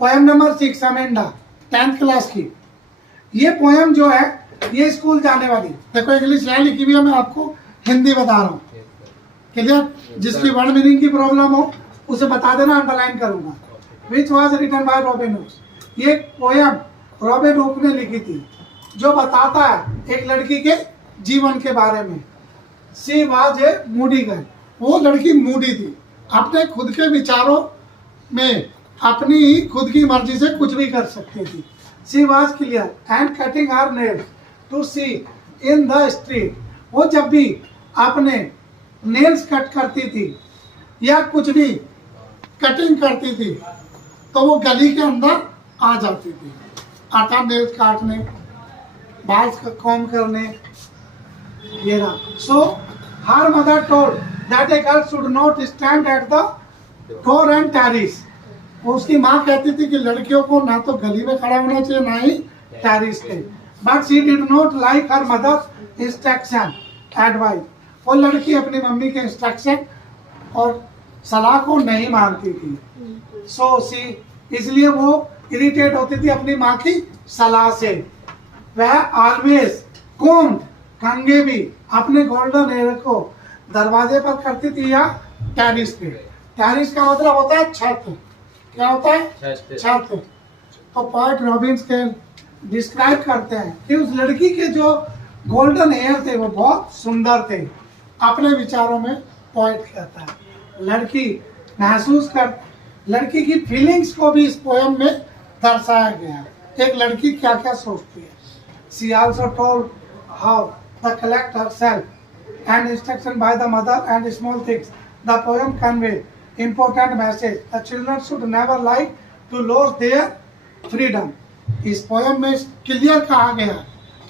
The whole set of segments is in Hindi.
Poem number 6 Amanda 10th class की। ये पोएम जो है ये स्कूल जाने वाली, देखो इंग्लिश यहाँ लिखी हुई है, मैं आपको हिंदी बता रहा हूँ, क्लियर। जिसकी वर्ड मीनिंग की प्रॉब्लम हो उसे बता देना, अंडरलाइन करूंगा। Which was written by Robin Hook. ये पोएम रॉबिन हुक ने लिखी थी जो बताता है एक लड़की के जीवन के बारे में। She was a Moody girl, वो लड़की मूडी थी, अपने खुद के विचारों में अपनी ही खुद की मर्जी से कुछ भी कर सकती थी। She was clear and cutting her nails to see in the street. वो जब भी अपने नेल्स कट करती थी या कुछ भी कटिंग करती थी तो वो गली के अंदर आ जाती थी, अर्थात नेल्स काटने, बाल कॉम करने, ये रहा। So her mother told that a girl should not stand at the door and terrace. उसकी माँ कहती थी कि लड़कियों को ना तो गली में खड़ा होना चाहिए ना ही टेरिस पे। But she did not like her mother's instruction advice. वो लड़की अपनी मम्मी के इंस्ट्रक्शन और सलाह को नहीं मानती थी। सो सी, इसलिए वो इरिटेट होती थी अपनी माँ की सलाह से। वह ऑलवेज कोम्ड, कंघे भी अपने गोल्डन हेयर को दरवाजे पर करती थी या टेरिस पे। टेरिस का मतलब होता है छत। क्या होता है? छत। तो पोएट रॉबिन्स के डिस्क्राइब करते हैं कि उस लड़की के जो गोल्डन हेयर थे वो बहुत सुंदर थे। अपने विचारों में पोएट कहता है लड़की महसूस कर, लड़की की फीलिंग्स को भी इस पोएम में दर्शाया गया है। एक लड़की क्या क्या सोचती है। She also told how the collect herself and instruction by the mother and small things. The poem convey important message. The children should never like to lose their freedom. इस पोएम में क्लियर कहा गया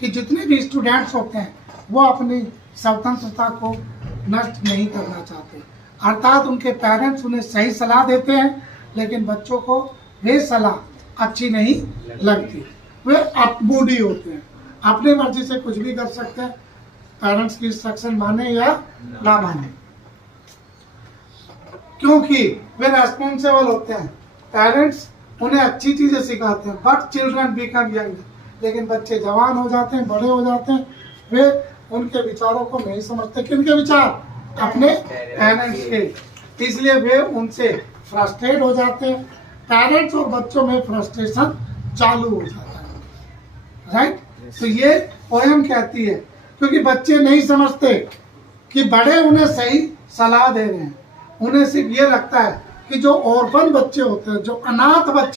कि जितने भी स्टूडेंट्स होते हैं वो अपनी स्वतंत्रता को नष्ट नहीं करना चाहते, अर्थात उनके पेरेंट्स उन्हें सही सलाह देते हैं लेकिन बच्चों को वे सलाह अच्छी नहीं लगती। वे अपमूडी होते हैं, अपनी मर्जी से कुछ भी कर सकते हैं, पेरेंट्स की इंस्ट्रक्शन माने या ना माने, क्योंकि वे रेस्पॉन्सिबल होते हैं। पेरेंट्स उन्हें अच्छी चीजें सिखाते हैं। बट चिल्ड्रन बिकम यंग, लेकिन बच्चे जवान हो जाते हैं, बड़े हो जाते हैं, वे उनके विचारों को नहीं समझते। किनके विचार? अपने पेरेंट्स के। इसलिए वे उनसे फ्रस्ट्रेट हो जाते हैं। पेरेंट्स और बच्चों में फ्रस्ट्रेशन चालू हो जाता है, राइट। तो ये पोएम कहती है क्योंकि बच्चे नहीं समझते कि बड़े उन्हें सही सलाह दे रहे हैं। उन्हें सिर्फ ये लगता है कि जो ऑर्फन बच्चे होते हैं, जो अनाथ बच्चे